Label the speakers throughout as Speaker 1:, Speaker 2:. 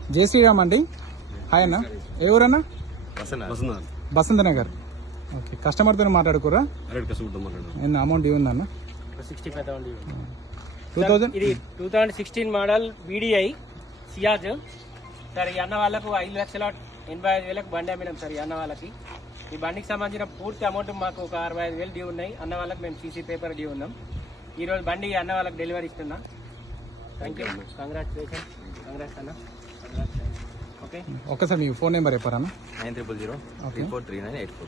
Speaker 1: జై శ్రీరామ్ అండి. హాయ్ అన్న, ఏ ఊరన్నా? బసంత నగర్. ఓకే, కస్టమర్తో మాట్లాడుకోరా? ఏమన్నా అమౌంట్ ఇవ్వండి అన్న?
Speaker 2: 65,000. ఇది 2016 మోడల్ VDI సియాజ్ సార్. ఈ అన్న వాళ్ళకు 5,85,000 బండి అమ్మినాం సార్. ఈ అన్న వాళ్ళకి ఈ బండికి సంబంధించిన పూర్తి అమౌంట్ మాకు ఒక 65,000 డ్యూ ఉన్నాయి. అన్న వాళ్ళకి మేము CC పేపర్ డ్యూ ఉన్నాం. ఈ రోజు బండి అన్న వాళ్ళకి డెలివరీ ఇస్తున్నా. Thank you, congratulation. కంగ్రాట్స్ అన్న. ఓకే,
Speaker 1: ఒక్కసారి మీ ఫోన్ నెంబర్ చెప్పారన్న?
Speaker 3: 9000343984.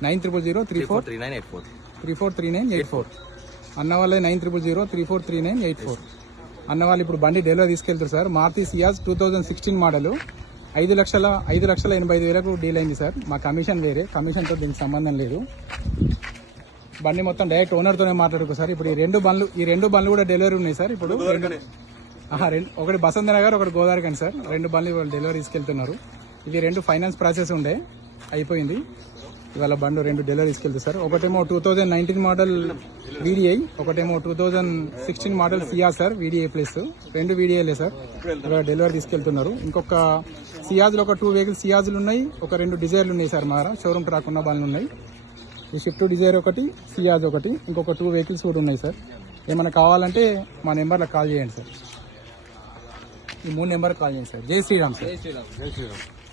Speaker 1: 9000343984. అన్న వాళ్ళ 9000343984. అన్న వాళ్ళు ఇప్పుడు బండి డెలివరీ తీసుకెళ్తారు sir. Maruti Ciaz 2016 model 5,85,000 deal అయింది సార్. మా కమిషన్ వేరే, కమిషన్తో దీనికి సంబంధం లేదు. బండి మొత్తం డైరెక్ట్ ఓనర్తోనే మాట్లాడుకో సార్. ఇప్పుడు ఈ రెండు బండ్లు కూడా డెలివరీ ఉన్నాయి సార్. ఇప్పుడు ఒకటి బసంత నగర్, ఒకటి గోదావరికండి సార్. రెండు బండ్లు వాళ్ళు డెలివరీ తీసుకెళ్తున్నారు. ఇది రెండు ఫైనాన్స్ ప్రాసెస్ ఉండే, అయిపోయింది. ఇవాళ బండి రెండు డెలివరీ తీసుకెళ్తారు సార్. ఒకటేమో 2019 మోడల్ VDI, ఒకటేమో 2016 model Ciaz sir. VDI plus రెండు VDIలే సార్. ఇవాళ డెలివరీ తీసుకెళ్తున్నారు. ఇంకొక సియాజ్లో ఒక 2 వెహికల్స్ సియాజ్లు ఉన్నాయి, ఒక 2 డిజైర్లు ఉన్నాయి సార్. మా షోరూమ్ ట్రాక్ ఉన్న బండ్లు ఉన్నాయి. ఈ షిఫ్ట్ డిజైర్ ఒకటి, సియాజ్ ఒకటి, ఇంకొక 2 వెహికల్స్ కూడా ఉన్నాయి సార్. ఏమైనా కావాలంటే మా నెంబర్లో కాల్ చేయండి సార్. ఈ 3 నెంబర్కి కాల్ చేయండి సార్. జై శ్రీరామ్ సార్.
Speaker 3: జై శ్రీరామ్.